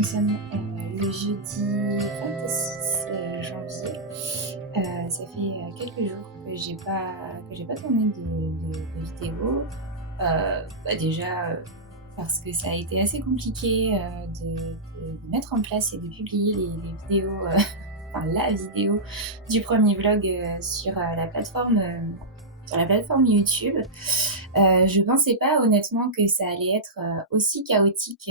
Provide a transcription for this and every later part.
nous sommes le jeudi 26 janvier. Ça fait quelques jours que j'ai pas tourné de vidéo. Déjà parce que ça a été assez compliqué de mettre en place et de publier les vidéos, enfin la vidéo du premier vlog sur la plateforme YouTube. Je pensais pas honnêtement que ça allait être aussi chaotique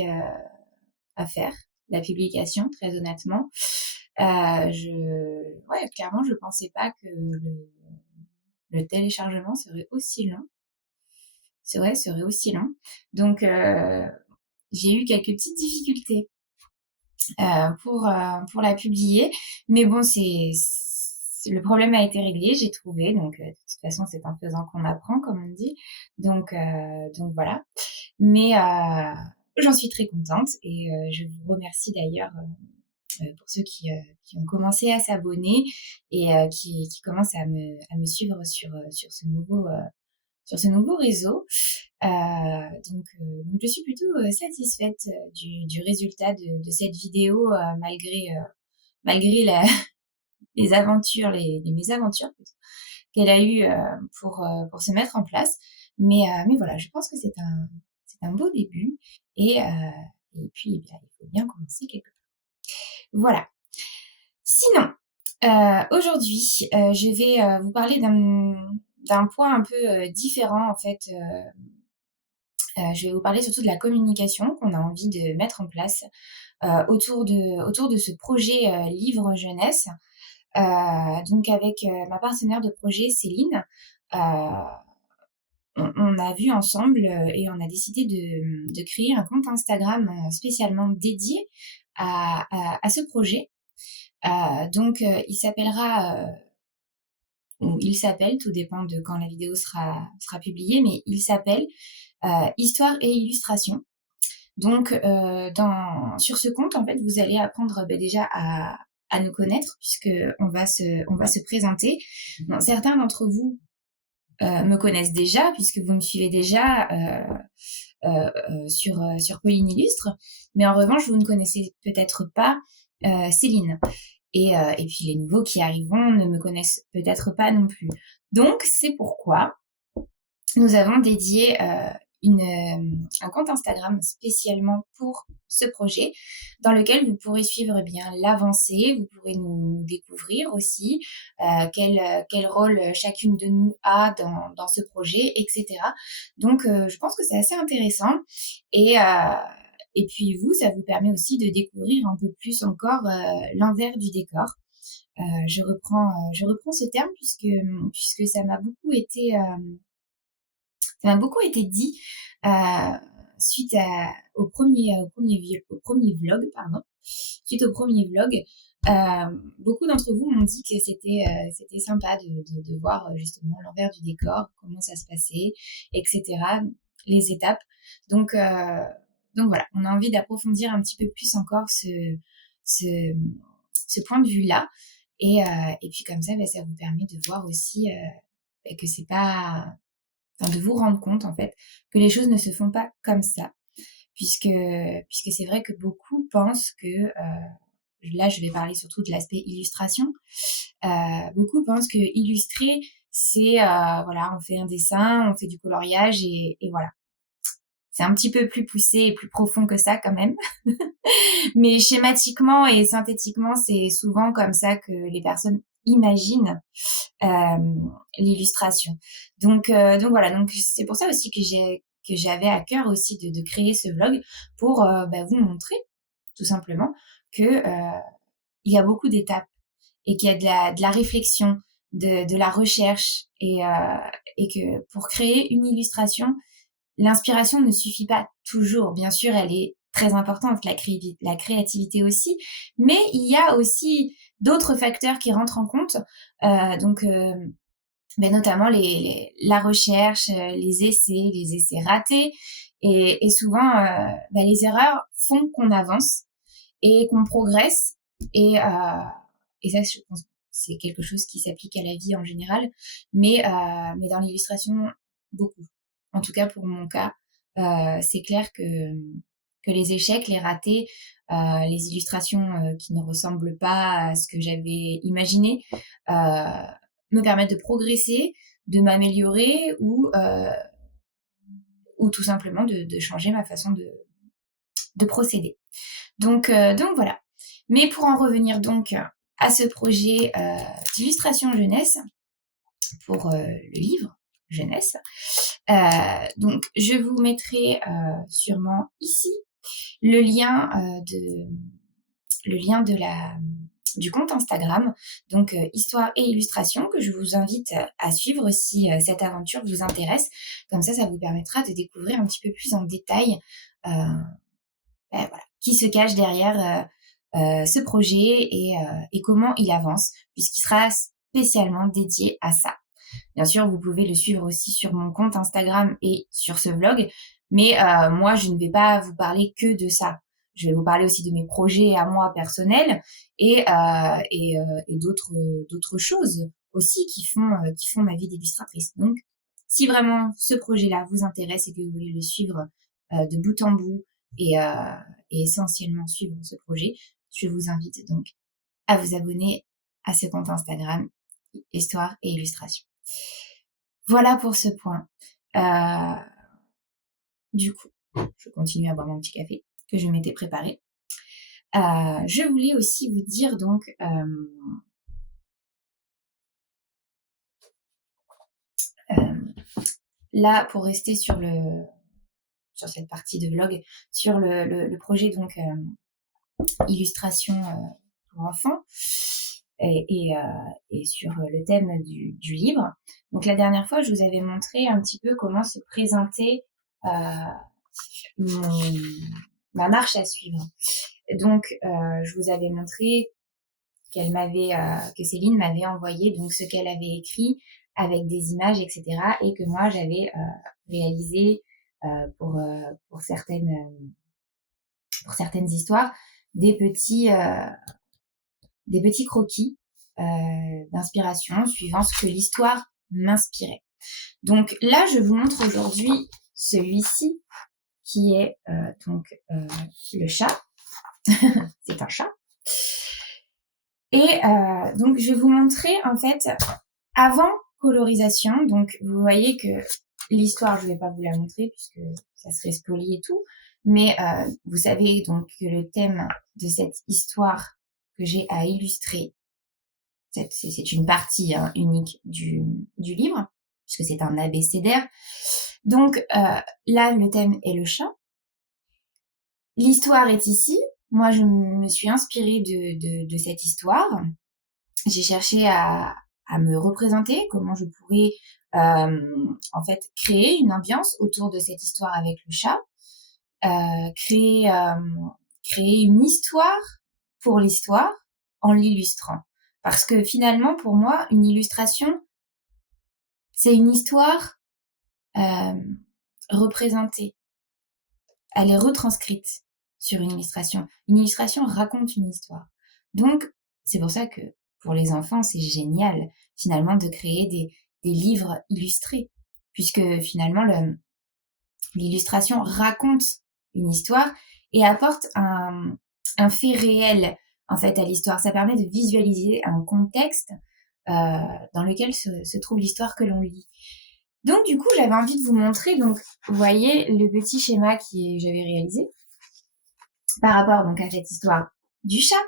à faire, la publication, très honnêtement. Ouais, clairement, je pensais pas que le téléchargement serait aussi long. C'est vrai, serait aussi long. Donc, j'ai eu quelques petites difficultés pour la publier. Mais bon, le problème a été réglé, j'ai trouvé. Donc, de toute façon, c'est en faisant qu'on apprend, comme on dit. Donc voilà. Mais j'en suis très contente et je vous remercie d'ailleurs pour ceux qui ont commencé à s'abonner et qui commencent à me suivre sur ce nouveau réseau. Donc je suis plutôt satisfaite du résultat de cette vidéo malgré les aventures, les mésaventures plutôt, qu'elle a eu pour se mettre en place. Mais voilà, je pense que c'est un beau début et puis eh bien, il faut bien commencer quelque part. Voilà. Sinon, aujourd'hui, je vais vous parler d'un point un peu différent en fait. Je vais vous parler surtout de la communication qu'on a envie de mettre en place autour de ce projet livre jeunesse. Donc avec ma partenaire de projet Céline, on a vu ensemble et on a décidé de créer un compte Instagram spécialement dédié à ce projet. Il s'appellera, ou il s'appelle, tout dépend de quand la vidéo sera publiée, mais il s'appelle Histoire et illustration. Donc, sur ce compte, en fait, vous allez apprendre déjà à nous connaître puisque on va se présenter. Bon, certains d'entre vous me connaissent déjà puisque vous me suivez déjà sur Pauline Illustre, mais en revanche, vous ne connaissez peut-être pas Céline. Et puis les nouveaux qui arriveront ne me connaissent peut-être pas non plus. Donc, c'est pourquoi nous avons dédié un compte Instagram spécialement pour ce projet, dans lequel vous pourrez suivre eh bien l'avancée, vous pourrez nous découvrir aussi quel rôle chacune de nous a dans ce projet, etc. Donc, je pense que c'est assez intéressant et puis vous, ça vous permet aussi de découvrir un peu plus encore l'envers du décor. Je reprends ce terme puisque ça m'a beaucoup été dit suite au premier vlog, pardon. Suite au premier vlog, beaucoup d'entre vous m'ont dit que c'était sympa de voir justement l'envers du décor, comment ça se passait, etc. Les étapes. Donc, euh, donc voilà, on a envie d'approfondir un petit peu plus encore ce, ce point de vue-là. Et puis comme ça, ça vous permet de voir aussi que c'est pas enfin, de vous rendre compte en fait que les choses ne se font pas comme ça, puisque c'est vrai que beaucoup pensent que là je vais parler surtout de l'aspect illustration. Beaucoup pensent que illustrer c'est voilà, on fait un dessin, on fait du coloriage et voilà. C'est un petit peu plus poussé et plus profond que ça quand même. Mais schématiquement et synthétiquement, c'est souvent comme ça que les personnes imaginent l'illustration. Donc voilà, donc c'est pour ça aussi que j'avais à cœur aussi de créer ce vlog pour vous montrer tout simplement que il y a beaucoup d'étapes et qu'il y a de la réflexion, de la recherche et que pour créer une illustration, l'inspiration ne suffit pas toujours. Bien sûr, elle est très importante, la créativité aussi, mais il y a aussi d'autres facteurs qui rentrent en compte. Notamment la recherche, les essais ratés. Et souvent, les erreurs font qu'on avance et qu'on progresse. Et ça, je pense, c'est quelque chose qui s'applique à la vie en général, mais dans l'illustration, beaucoup. En tout cas, pour mon cas, c'est clair que que les échecs, les ratés, les illustrations qui ne ressemblent pas à ce que j'avais imaginé me permettent de progresser, de m'améliorer ou tout simplement de changer ma façon de procéder. Donc voilà. Mais pour en revenir donc à ce projet d'illustration jeunesse, pour le livre jeunesse, donc je vous mettrai sûrement ici le lien du compte Instagram, donc Histoire et Illustration, que je vous invite à suivre si cette aventure vous intéresse. Comme ça vous permettra de découvrir un petit peu plus en détail voilà, qui se cache derrière ce projet et comment il avance, puisqu'il sera spécialement dédié à ça. Bien sûr, vous pouvez le suivre aussi sur mon compte Instagram et sur ce vlog, mais moi, je ne vais pas vous parler que de ça. Je vais vous parler aussi de mes projets à moi personnels et d'autres choses aussi qui font ma vie d'illustratrice. Donc, si vraiment ce projet-là vous intéresse et que vous voulez le suivre de bout en bout et essentiellement suivre ce projet, je vous invite donc à vous abonner à ce compte Instagram, Histoire et Illustration. Voilà pour ce point. Du coup, je continue à boire mon petit café que je m'étais préparé. Je voulais aussi vous dire donc là, pour rester sur cette partie de vlog, sur le projet donc illustration pour enfants et sur le thème du livre. Donc la dernière fois, je vous avais montré un petit peu comment se présenter ma marche à suivre. Donc je vous avais montré que Céline m'avait envoyé donc ce qu'elle avait écrit avec des images, etc. et que moi j'avais réalisé pour certaines histoires des petits croquis d'inspiration suivant ce que l'histoire m'inspirait. Donc là, je vous montre aujourd'hui celui-ci qui est le chat. C'est un chat. Et donc, je vais vous montrer en fait avant colorisation. Donc, vous voyez que l'histoire, je ne vais pas vous la montrer puisque ça serait spoilé et tout. Mais vous savez donc que le thème de cette histoire que j'ai à illustrer, c'est une partie unique du livre, puisque c'est un abécédaire. Donc là, le thème est le chat. L'histoire est ici. Moi, je me suis inspirée de cette histoire. J'ai cherché à me représenter comment je pourrais en fait créer une ambiance autour de cette histoire avec le chat. Créer une histoire pour l'histoire en l'illustrant. Parce que finalement, pour moi, une illustration, c'est une histoire représentée. Elle est retranscrite sur une illustration. Une illustration raconte une histoire. Donc, c'est pour ça que pour les enfants, c'est génial finalement de créer des livres illustrés. Puisque finalement, l'illustration raconte une histoire et apporte un fait réel en fait à l'histoire. Ça permet de visualiser un contexte dans lequel se trouve l'histoire que l'on lit. Donc du coup, j'avais envie de vous montrer, donc vous voyez le petit schéma que j'avais réalisé par rapport donc à cette histoire du chat.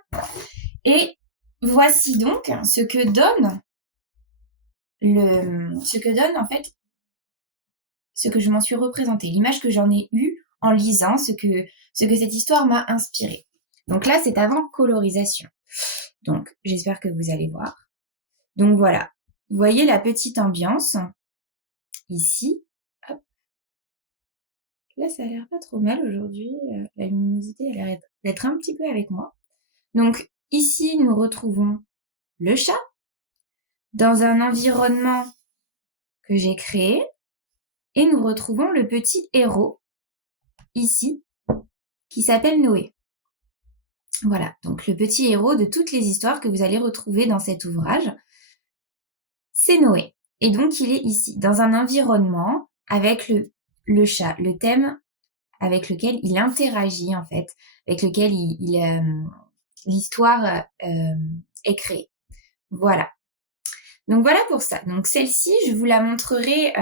Et voici donc ce que donne en fait ce que je m'en suis représenté, l'image que j'en ai eue en lisant ce que cette histoire m'a inspiré. Donc là, c'est avant colorisation. Donc, j'espère que vous allez voir. Donc voilà, vous voyez la petite ambiance ici. Hop. Là, ça a l'air pas trop mal aujourd'hui. La luminosité a l'air d'être un petit peu avec moi. Donc ici, nous retrouvons le chat dans un environnement que j'ai créé. Et nous retrouvons le petit héros, ici, qui s'appelle Noé. Voilà, donc le petit héros de toutes les histoires que vous allez retrouver dans cet ouvrage, c'est Noé. Et donc il est ici, dans un environnement avec le chat. Le thème avec lequel il interagit en fait, avec lequel l'histoire est créée. Voilà. Donc voilà pour ça. Donc celle-ci, je vous la montrerai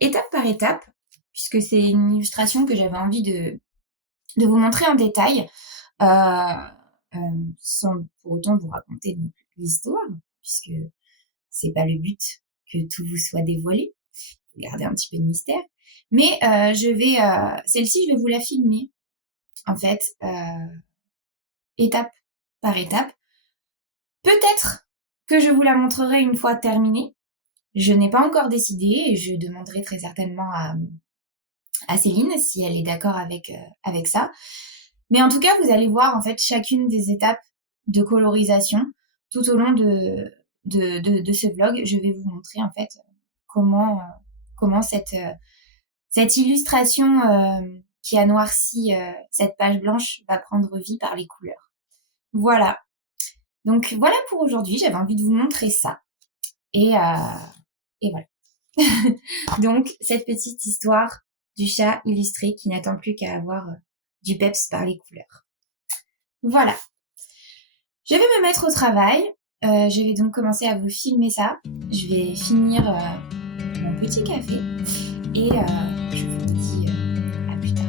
étape par étape, puisque c'est une illustration que j'avais envie de vous montrer en détail, sans pour autant vous raconter donc l'histoire, puisque c'est pas le but que tout vous soit dévoilé. Garder un petit peu de mystère. Mais celle-ci, je vais vous la filmer, en fait, étape par étape. Peut-être que je vous la montrerai une fois terminée. Je n'ai pas encore décidé et je demanderai très certainement à Céline si elle est d'accord avec ça. Mais en tout cas, vous allez voir en fait chacune des étapes de colorisation tout au long de ce vlog. Je vais vous montrer en fait comment cette illustration qui a noirci cette page blanche va prendre vie par les couleurs. Voilà. Donc voilà pour aujourd'hui, j'avais envie de vous montrer ça. Et voilà. Donc cette petite histoire du chat illustré qui n'attend plus qu'à avoir du peps par les couleurs. Voilà. Je vais me mettre au travail. Je vais donc commencer à vous filmer ça. Je vais finir mon petit café et je vous dis à plus tard.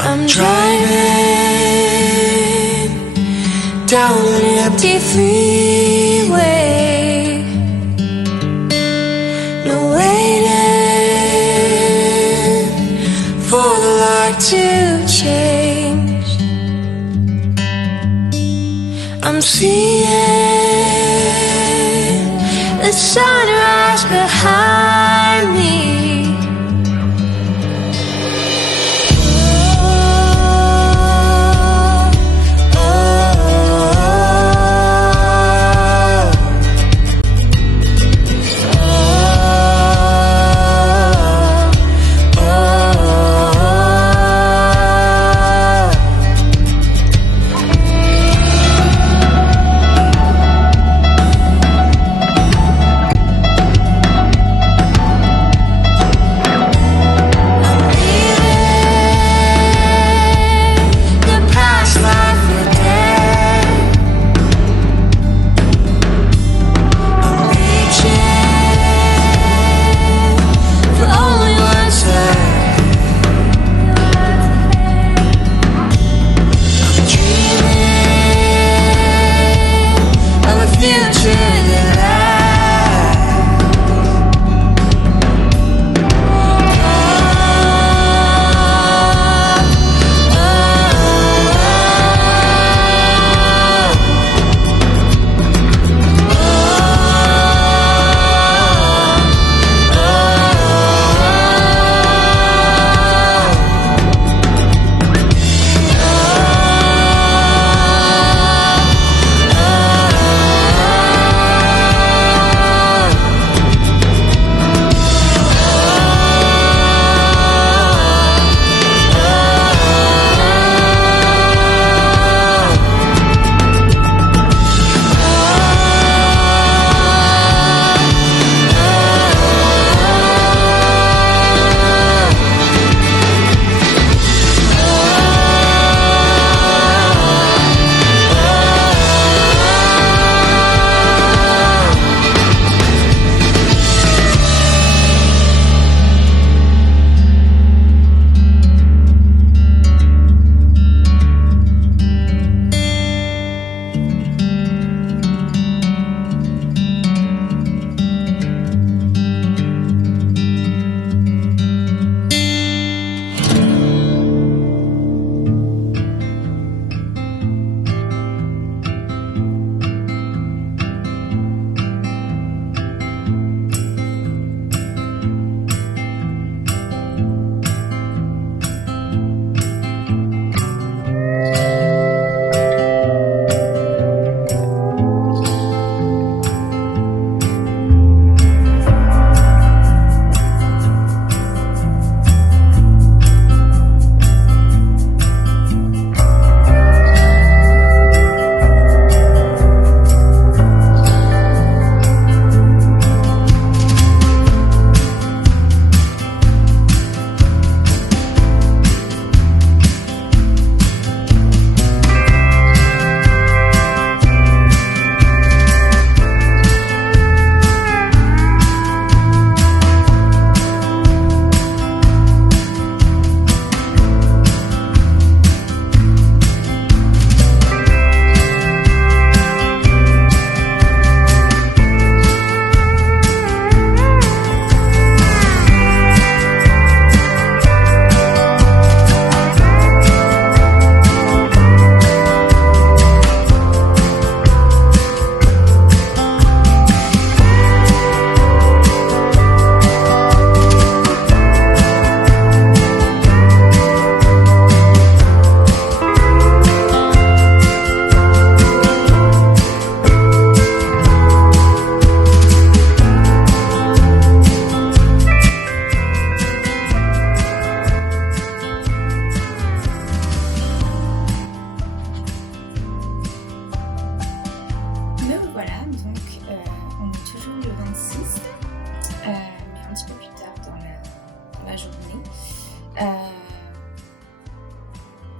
I'm driving down an empty freeway, no waiting for the light to change. I'm seeing the sunrise behind me.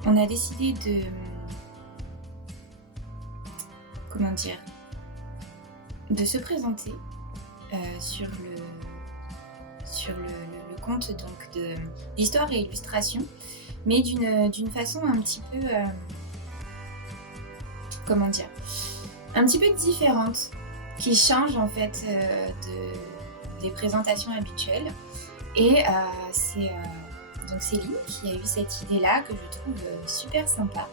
on a décidé de... Comment dire, de se présenter sur le compte donc d'Histoire et Illustration, mais d'une façon un petit peu, comment dire, un petit peu différente, qui change en fait des présentations habituelles. Et c'est donc Céline qui a eu cette idée-là que je trouve super sympa,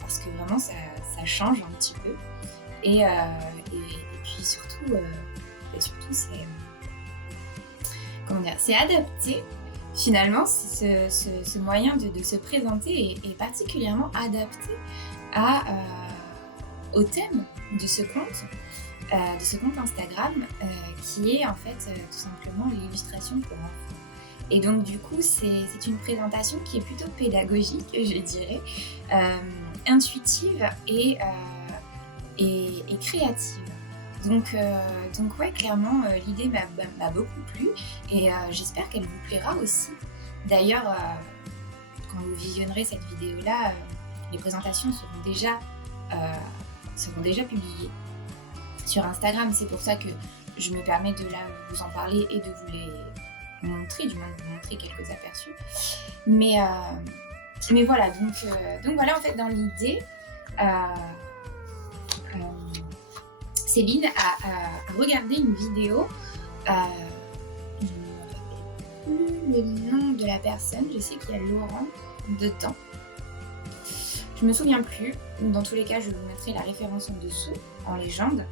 parce que vraiment ça change un petit peu. Et puis surtout c'est comment dire, c'est adapté. Finalement, ce moyen de se présenter est particulièrement adapté au thème de ce compte Instagram, qui est en fait tout simplement l'illustration pour enfants. Et donc du coup, c'est une présentation qui est plutôt pédagogique, je dirais, intuitive et créative. Donc ouais, clairement, l'idée m'a beaucoup plu et j'espère qu'elle vous plaira aussi. D'ailleurs, quand vous visionnerez cette vidéo-là, les présentations seront déjà publiées sur Instagram. C'est pour ça que je me permets de là vous en parler et de vous les montrer, du moins de vous montrer quelques aperçus. Mais voilà, donc voilà, en fait, dans l'idée, Céline a regardé une vidéo, je ne me rappelle plus le nom de la personne, je sais qu'il y a Laurent dedans. Je me souviens plus, dans tous les cas je vous mettrai la référence en dessous, en légende.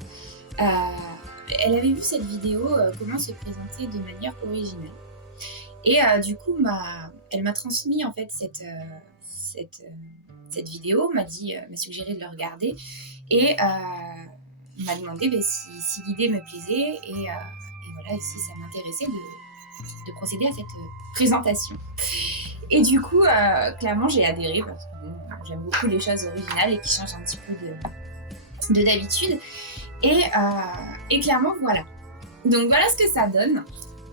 Elle avait vu cette vidéo, comment se présenter de manière originale. Et du coup, elle m'a transmis en fait cette vidéo, m'a suggéré de le regarder et m'a demandé si l'idée me plaisait et voilà, et si ça m'intéressait de procéder à cette présentation. Et du coup, clairement, j'ai adhéré parce que j'aime beaucoup les choses originales et qui changent un petit peu de d'habitude. Et clairement, voilà. Donc voilà ce que ça donne.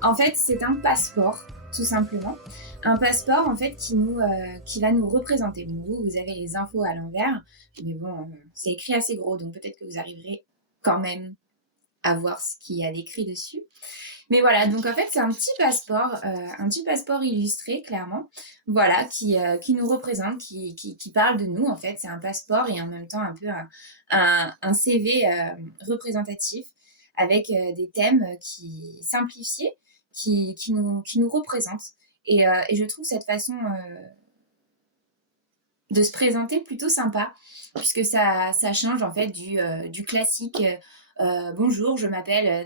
En fait, c'est un passeport, tout simplement. Un passeport, en fait, qui va nous représenter. Bon, vous avez les infos à l'envers, mais bon, c'est écrit assez gros, donc peut-être que vous arriverez quand même à voir ce qu'il y a d'écrit dessus. Mais voilà, donc en fait, c'est un petit passeport illustré, clairement, voilà, qui nous représente, qui parle de nous, en fait. C'est un passeport et en même temps un peu un CV représentatif avec des thèmes simplifiés qui nous représentent. Et je trouve cette façon de se présenter plutôt sympa, puisque ça change en fait du classique bonjour, je m'appelle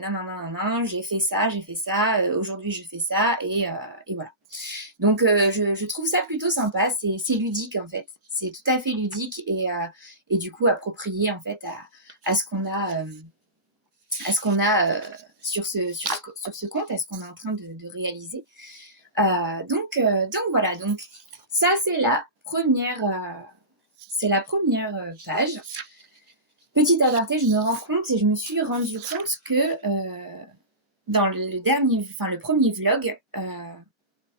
j'ai fait ça, aujourd'hui je fais ça, et voilà. Donc je trouve ça plutôt sympa, c'est ludique en fait, c'est tout à fait ludique et du coup approprié en fait à ce qu'on a sur ce compte, à ce qu'on est en train de réaliser. Donc voilà, donc ça c'est la première page. Petit aparté, je me rends compte et je me suis rendu compte que dans le premier vlog,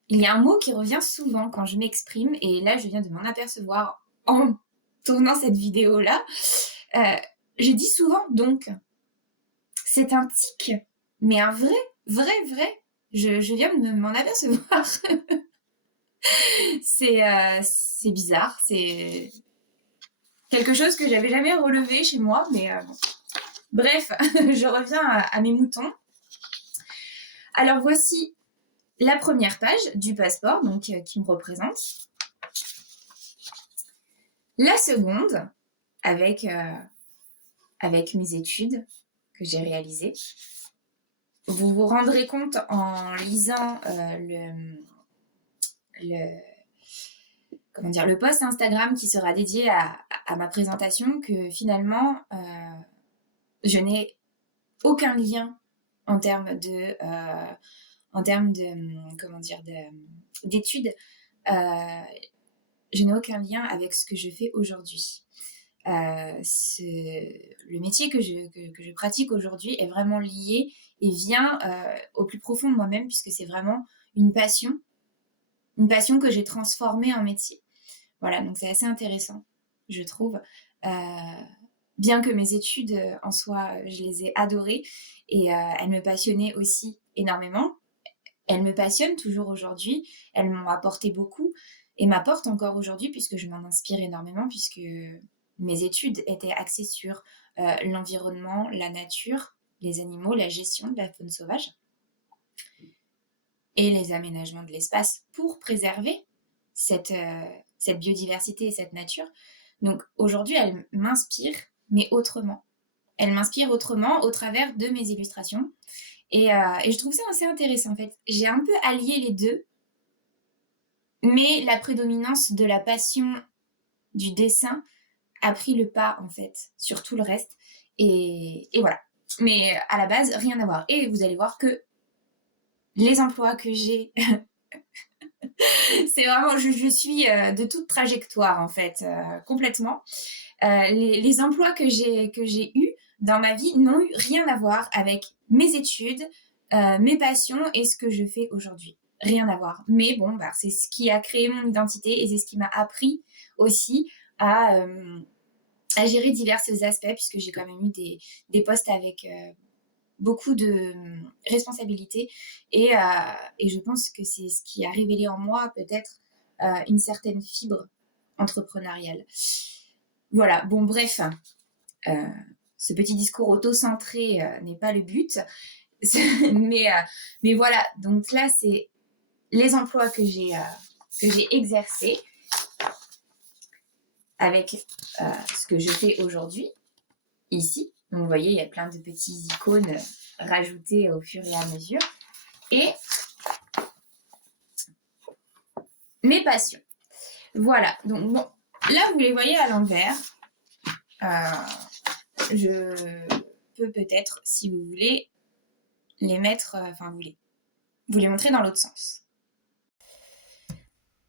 il y a un mot qui revient souvent quand je m'exprime, et là je viens de m'en apercevoir en tournant cette vidéo-là. Je dis souvent donc. C'est un tic, mais un vrai. Je viens de m'en apercevoir. C'est bizarre, c'est quelque chose que j'avais jamais relevé chez moi, mais bon. Bref, je reviens à mes moutons. Alors voici la première page du passeport, donc qui me représente. La seconde, avec mes études que j'ai réalisées. Vous vous rendrez compte en lisant le post Instagram qui sera dédié à ma présentation que finalement je n'ai aucun lien en termes d'études. Je n'ai aucun lien avec ce que je fais aujourd'hui. Le métier que je pratique aujourd'hui est vraiment lié et vient au plus profond de moi-même, puisque c'est vraiment une passion que j'ai transformée en métier. Voilà, donc c'est assez intéressant, je trouve. Bien que mes études en soi, je les ai adorées et elles me passionnaient aussi énormément. Elles me passionnent toujours aujourd'hui, elles m'ont apporté beaucoup et m'apportent encore aujourd'hui puisque je m'en inspire énormément puisque mes études étaient axées sur l'environnement, la nature, les animaux, la gestion de la faune sauvage et les aménagements de l'espace pour préserver cette biodiversité et cette nature. Donc aujourd'hui, elle m'inspire, mais autrement. Elle m'inspire autrement au travers de mes illustrations. Et je trouve ça assez intéressant en fait. J'ai un peu allié les deux, mais la prédominance de la passion du dessin a pris le pas en fait sur tout le reste. Et voilà. Mais à la base, rien à voir. Et vous allez voir que les emplois que j'ai, c'est vraiment, je suis de toute trajectoire en fait, complètement. Les emplois que j'ai eus dans ma vie n'ont eu rien à voir avec mes études, mes passions et ce que je fais aujourd'hui. Rien à voir. Mais bon, bah, c'est ce qui a créé mon identité et c'est ce qui m'a appris aussi à gérer divers aspects puisque j'ai quand même eu des postes avec beaucoup de responsabilités et je pense que c'est ce qui a révélé en moi peut-être une certaine fibre entrepreneuriale. Voilà, bon bref, ce petit discours auto-centré n'est pas le but, mais voilà, donc là c'est les emplois que j'ai exercés avec ce que je fais aujourd'hui, ici. Donc vous voyez, il y a plein de petits icônes rajoutées au fur et à mesure. Et mes passions. Voilà, donc bon, là vous les voyez à l'envers. Je peux peut-être, si vous voulez, les mettre, vous les montrer dans l'autre sens.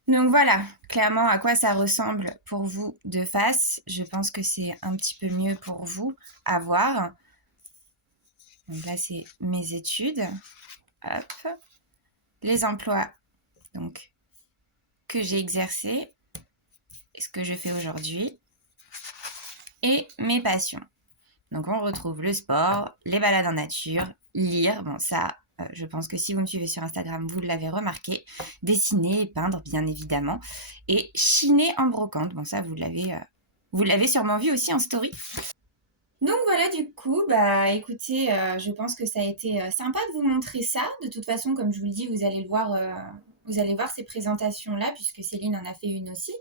Donc voilà, clairement à quoi ça ressemble pour vous de face. Je pense que c'est un petit peu mieux pour vous à voir. Donc là, c'est mes études. Hop. Les emplois donc, que j'ai exercés et ce que je fais aujourd'hui. Et mes passions. Donc on retrouve le sport, les balades en nature, lire, bon ça... je pense que si vous me suivez sur Instagram, vous l'avez remarqué. Dessiner et peindre, bien évidemment. Et chiner en brocante. Bon, ça, vous l'avez sûrement vu aussi en story. Donc voilà, du coup, bah écoutez, je pense que ça a été sympa de vous montrer ça. De toute façon, comme je vous le dis, vous allez voir ces présentations-là, puisque Céline en a fait une aussi.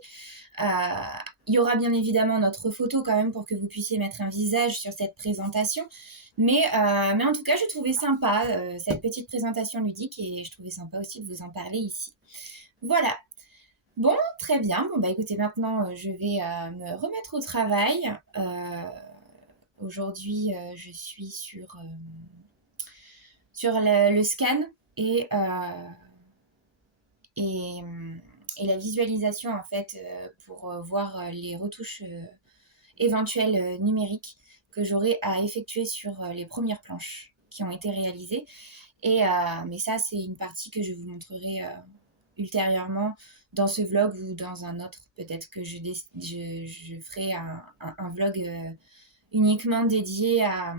Il y aura bien évidemment notre photo quand même pour que vous puissiez mettre un visage sur cette présentation. Mais en tout cas, je trouvais sympa cette petite présentation ludique et je trouvais sympa aussi de vous en parler ici. Voilà. Bon, très bien. Bon, bah écoutez, maintenant, je vais me remettre au travail. Aujourd'hui, je suis sur le scan et la visualisation, en fait, pour voir les retouches éventuelles numériques que j'aurai à effectuer sur les premières planches qui ont été réalisées. Mais ça, c'est une partie que je vous montrerai ultérieurement dans ce vlog ou dans un autre. Peut-être que je ferai un vlog uniquement dédié à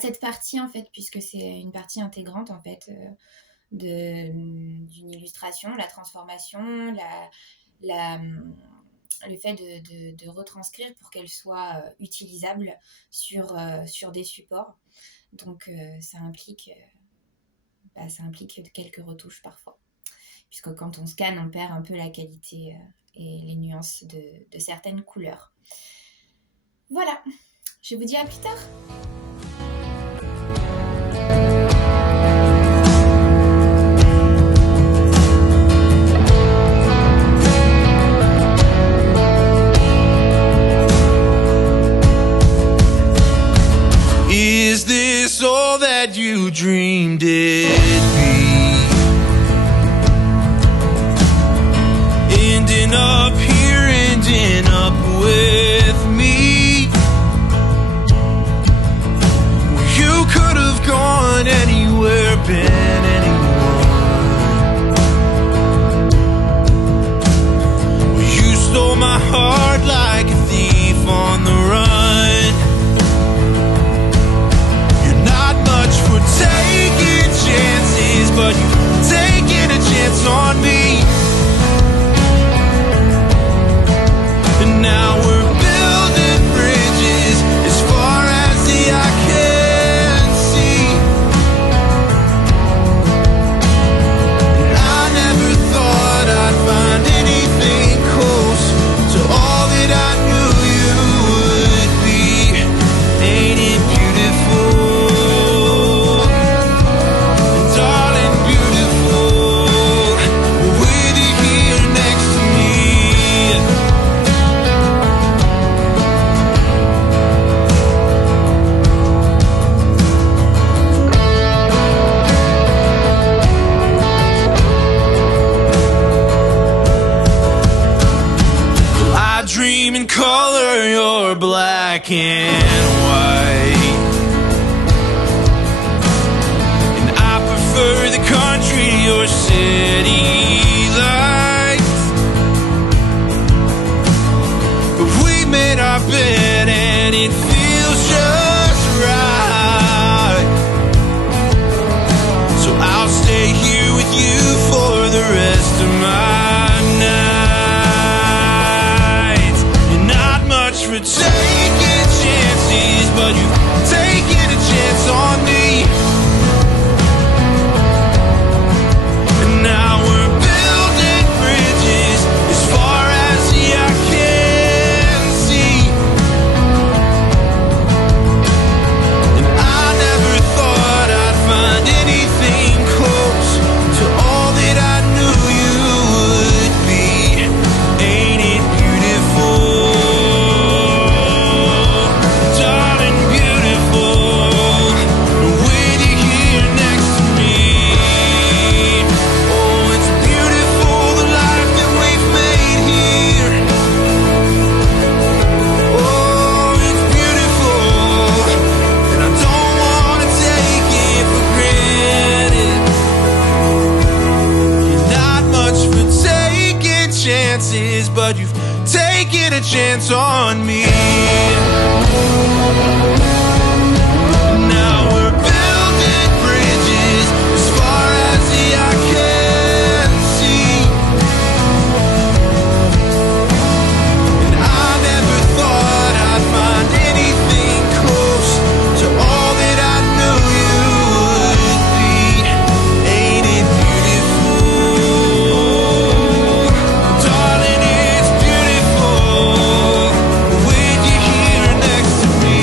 cette partie, en fait, puisque c'est une partie intégrante, en fait, d'une illustration, la transformation, le fait de retranscrire pour qu'elle soit utilisable sur des supports. Donc ça implique quelques retouches parfois. Puisque quand on scanne, on perd un peu la qualité et les nuances de certaines couleurs. Voilà, je vous dis à plus tard. Is this all that you dreamed it'd be? Ending up here, ending up with me. You could have black and white. And I prefer the country or city lights. But we made our bed and it feels just right. So I'll stay here with you for the rest of my nights. You're not much for taking chances, but you've taken a chance on me. And now we're building bridges as far as the eye can see. And I never thought I'd find anything close to all that I knew you would be. Ain't it beautiful? Darling, beautiful. With you here next to me. Oh, it's beautiful, the life that we've made here. Oh, it's beautiful, and I don't wanna take it for granted. You're not much for taking chances, but you've taken a chance on me. Now we're building bridges as far as the eye can see. And I never thought I'd find anything close to all that I knew you would be. Ain't it beautiful? Darling, it's beautiful with you here next to me.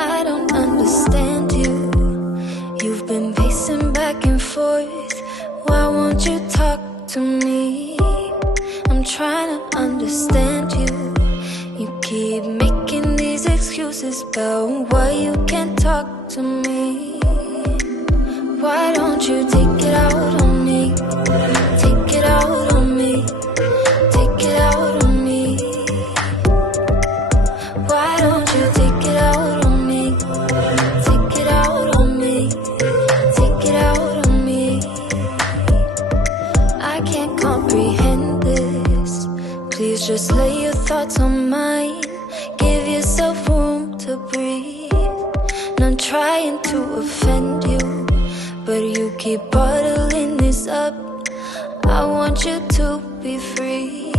I don't understand you. You've been pacing back and forth. Why won't you talk to me? I'm trying to understand you. You keep making these excuses about why you can't talk to me. Why don't you take it out on me? Take it out on me. Take it out on me. Why don't you take it out on me? Take it out on me. Take it out on me. I can't comprehend this. Please just lay your thoughts on mine. Give yourself room to breathe. Not trying to offend you, but you keep bottling this up. I want you to be free.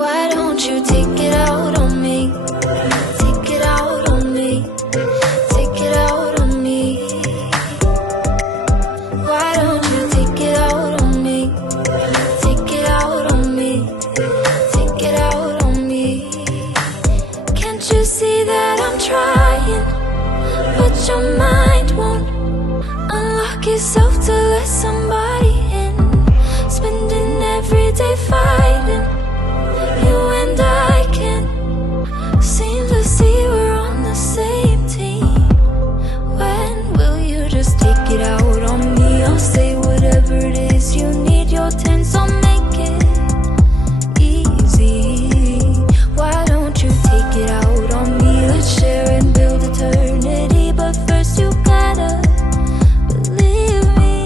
Why don't you take it out on me? Take it out on me. Take it out on me. Why don't you take it out on me? Take it out on me. Take it out on me. Can't you see that I'm trying, but your mind won't unlock yourself to let somebody in? Spending every day fighting. You and I can't seem to see we're on the same team. When will you just take it out on me? I'll say whatever it is you need. Your tense, I'll make it easy. Why don't you take it out on me? Let's share and build eternity. But first you gotta believe me.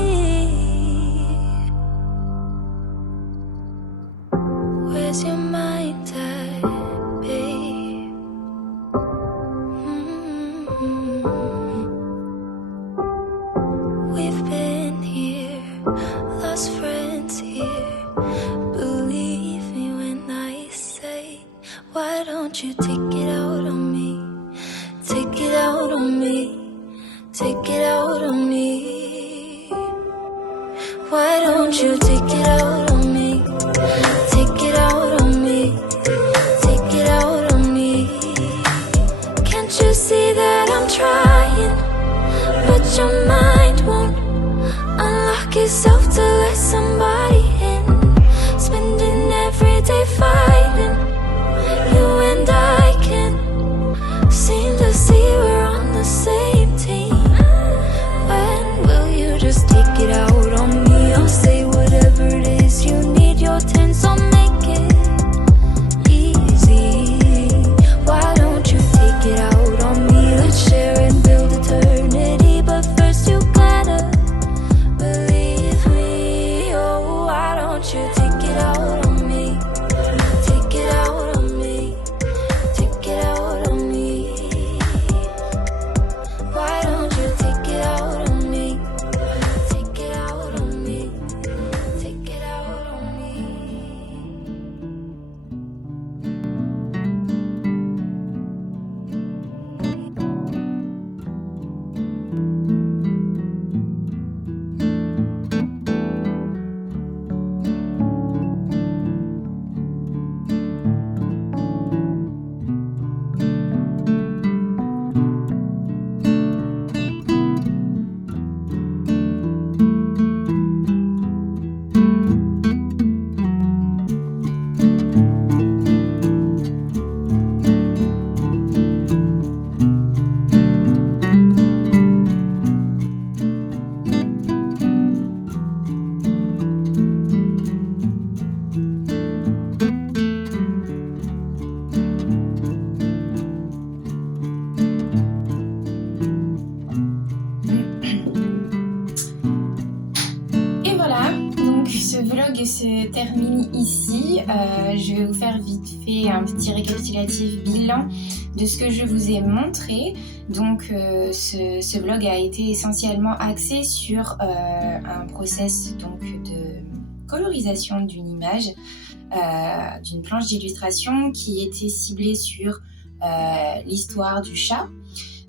Where's your mind at, babe? We've been here, lost friends here. Believe me when I say, why don't you take it out on me? Take it out on me. Take it out on me. Why don't you take it out on me? Take it out on me. yourself to let somebody in. Spending every day fighting. You and I can seem to see we're on the same team. When will you just take it out on me? I'll say whatever it is you need. Your tense, I'll make it easy. Why don't you take it out on me? Let's share and build eternity. But first you gotta believe me. Oh, why don't you take it out on me? Take it out on me. Take it out on me. Why don't you take it out on me? Take it out on me. Take it out on me. Et voilà, donc ce vlog se termine ici. Je vais vous faire vite fait un petit récapitulatif bilan de ce que je vous ai montré. Donc ce vlog a été essentiellement axé sur un process donc, de colorisation d'une image, d'une planche d'illustration qui était ciblée sur l'histoire du chat.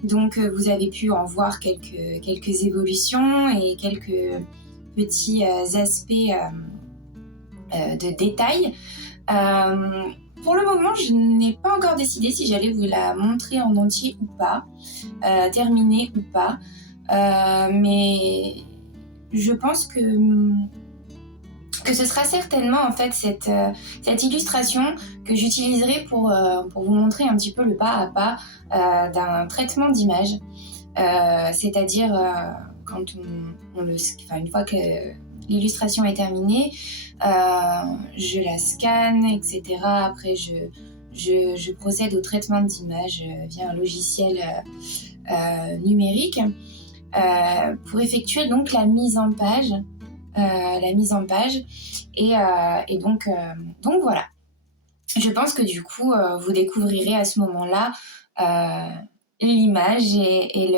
Donc vous avez pu en voir quelques évolutions et quelques petits aspects de détails. Pour le moment, je n'ai pas encore décidé si j'allais vous la montrer en entier ou pas, terminée ou pas, mais je pense que ce sera certainement en fait cette illustration que j'utiliserai pour vous montrer un petit peu le pas à pas d'un traitement d'image, c'est-à-dire quand une fois que l'illustration est terminée, je la scanne, etc. Après, je procède au traitement d'image via un logiciel numérique pour effectuer donc la mise en page. Et donc voilà. Je pense que du coup, vous découvrirez à ce moment-là l'image et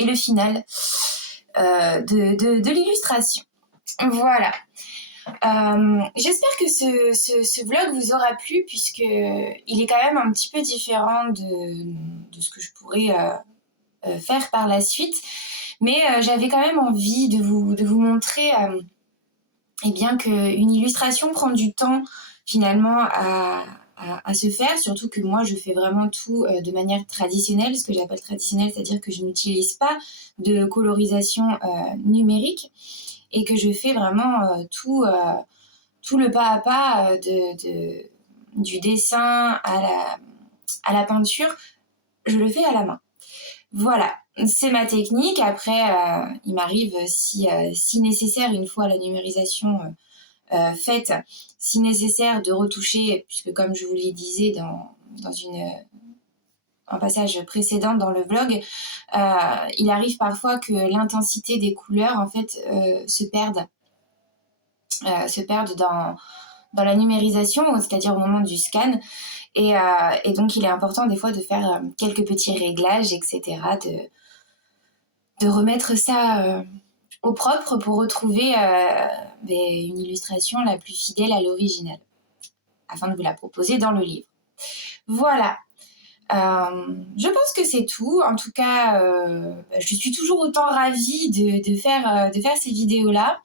le final de l'illustration. Voilà. J'espère que ce vlog vous aura plu puisque il est quand même un petit peu différent de ce que je pourrais faire par la suite. Mais j'avais quand même envie de vous montrer eh bien qu'une illustration prend du temps finalement à se faire, surtout que moi je fais vraiment tout de manière traditionnelle, ce que j'appelle traditionnelle, c'est-à-dire que je n'utilise pas de colorisation numérique et que je fais vraiment tout le pas à pas du dessin à la peinture, je le fais à la main. Voilà, c'est ma technique. Après, il m'arrive, si nécessaire, une fois la numérisation faite, si nécessaire, de retoucher, puisque comme je vous le disais dans un passage précédent dans le vlog, il arrive parfois que l'intensité des couleurs, en fait, se perde dans la numérisation, c'est-à-dire au moment du scan. Et donc, il est important des fois de faire quelques petits réglages, etc., de remettre ça au propre pour retrouver une illustration la plus fidèle à l'original, afin de vous la proposer dans le livre. Voilà. Je pense que c'est tout. En tout cas, je suis toujours autant ravie de faire ces vidéos-là.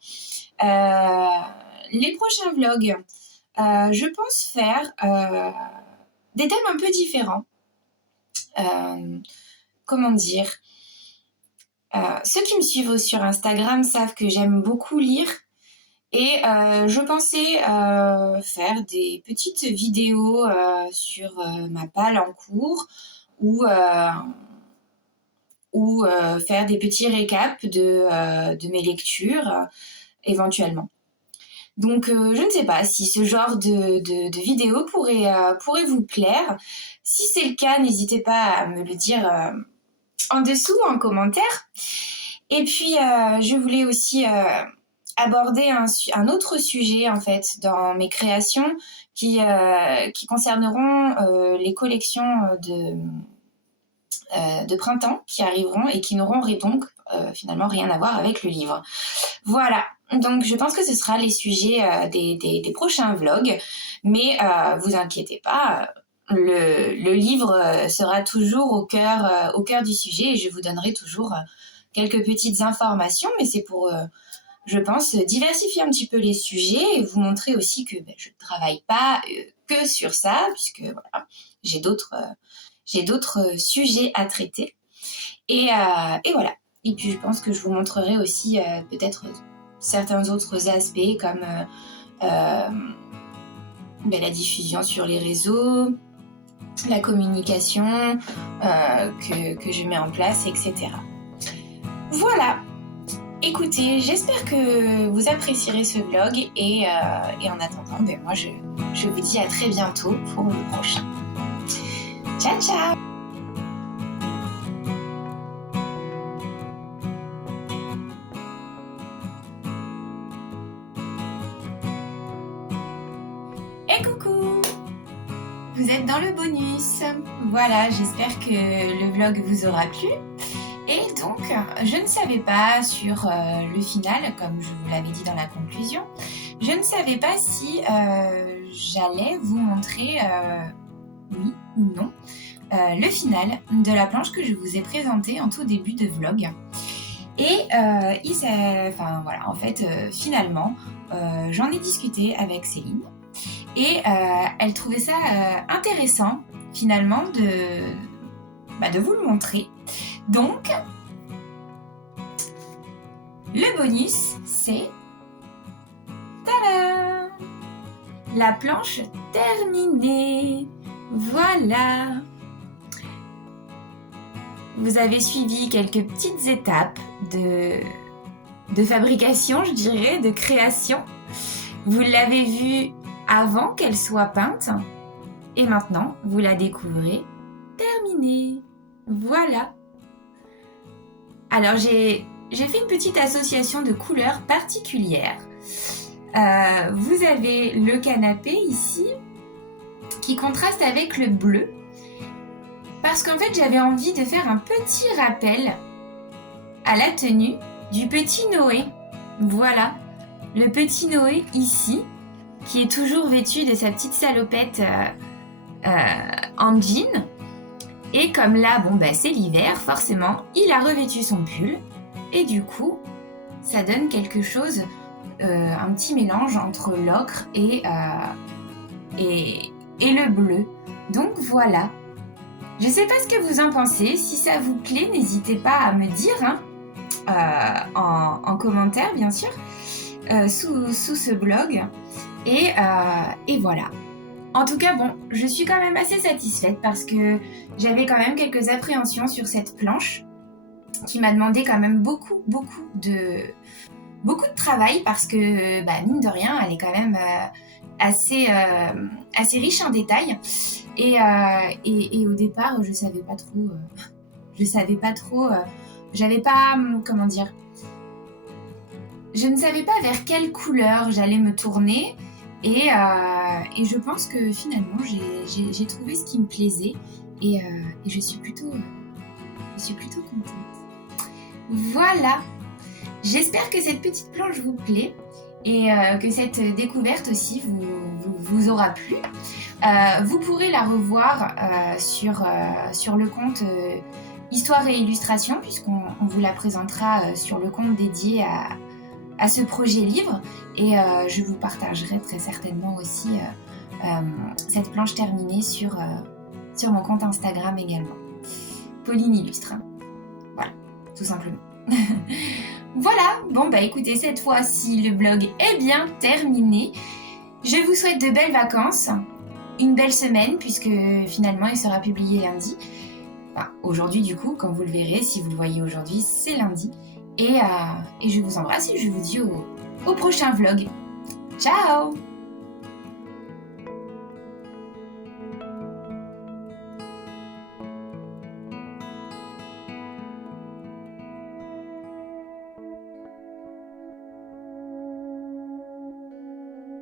Les prochains vlogs, je pense faire des thèmes un peu différents. Comment dire ? Ceux qui me suivent sur Instagram savent que j'aime beaucoup lire et je pensais faire des petites vidéos sur ma palle en cours ou faire des petits récaps de mes lectures éventuellement. Donc je ne sais pas si ce genre de vidéo pourrait vous plaire. Si c'est le cas, n'hésitez pas à me le dire en dessous, en commentaire. Et puis je voulais aussi aborder un autre sujet en fait dans mes créations qui concerneront les collections de printemps qui arriveront et qui n'auront donc finalement rien à voir avec le livre. Voilà, donc je pense que ce sera les sujets des prochains vlogs, mais vous inquiétez pas, le livre sera toujours au cœur du sujet et je vous donnerai toujours quelques petites informations, mais c'est pour, je pense, diversifier un petit peu les sujets et vous montrer aussi que je ne travaille pas que sur ça, puisque voilà, j'ai d'autres sujets à traiter. Et voilà. Et puis je pense que je vous montrerai aussi peut-être certains autres aspects comme la diffusion sur les réseaux, la communication que je mets en place, etc. Voilà. Écoutez, j'espère que vous apprécierez ce vlog et en attendant, moi je vous dis à très bientôt pour le prochain. Ciao ciao! Et coucou! Vous êtes dans le bonus. Voilà, j'espère que le vlog vous aura plu. Et donc, je ne savais pas sur le final, comme je vous l'avais dit dans la conclusion, je ne savais pas si j'allais vous montrer, oui ou non, le final de la planche que je vous ai présentée en tout début de vlog. Et finalement, j'en ai discuté avec Céline et elle trouvait ça intéressant finalement de vous le montrer. Donc, le bonus, c'est tada, la planche terminée. Voilà. Vous avez suivi quelques petites étapes de fabrication, je dirais, de création. Vous l'avez vue avant qu'elle soit peinte. Et maintenant, vous la découvrez terminée. Voilà. Alors, j'ai fait une petite association de couleurs particulières. Vous avez le canapé ici, qui contraste avec le bleu. Parce qu'en fait, j'avais envie de faire un petit rappel à la tenue du petit Noé. Voilà, le petit Noé ici, qui est toujours vêtu de sa petite salopette en jean. Et comme là, c'est l'hiver, forcément, il a revêtu son pull. Et du coup, ça donne quelque chose, un petit mélange entre l'ocre et le bleu. Donc voilà. Je ne sais pas ce que vous en pensez. Si ça vous plaît, n'hésitez pas à me dire en commentaire, bien sûr, sous ce blog. Et voilà. En tout cas, je suis quand même assez satisfaite parce que j'avais quand même quelques appréhensions sur cette planche qui m'a demandé quand même beaucoup de travail parce que, mine de rien, elle est quand même assez riche en détails. Et au départ, je savais pas trop, j'avais pas, comment dire, je ne savais pas vers quelle couleur j'allais me tourner. Et je pense que finalement, j'ai trouvé ce qui me plaisait et je suis plutôt contente. Voilà, j'espère que cette petite planche vous plaît et que cette découverte aussi vous aura plu. Vous pourrez la revoir sur le compte Histoire et Illustration, puisqu'on vous la présentera sur le compte dédié à ce projet livre, et je vous partagerai très certainement aussi cette planche terminée sur mon compte Instagram également. Pauline Illustre, voilà, tout simplement. Voilà, bon bah écoutez, cette fois-ci le vlog est bien terminé. Je vous souhaite de belles vacances, une belle semaine puisque finalement il sera publié lundi. Enfin, aujourd'hui du coup, comme vous le verrez, si vous le voyez aujourd'hui, c'est lundi. Et je vous embrasse et je vous dis au prochain vlog. Ciao!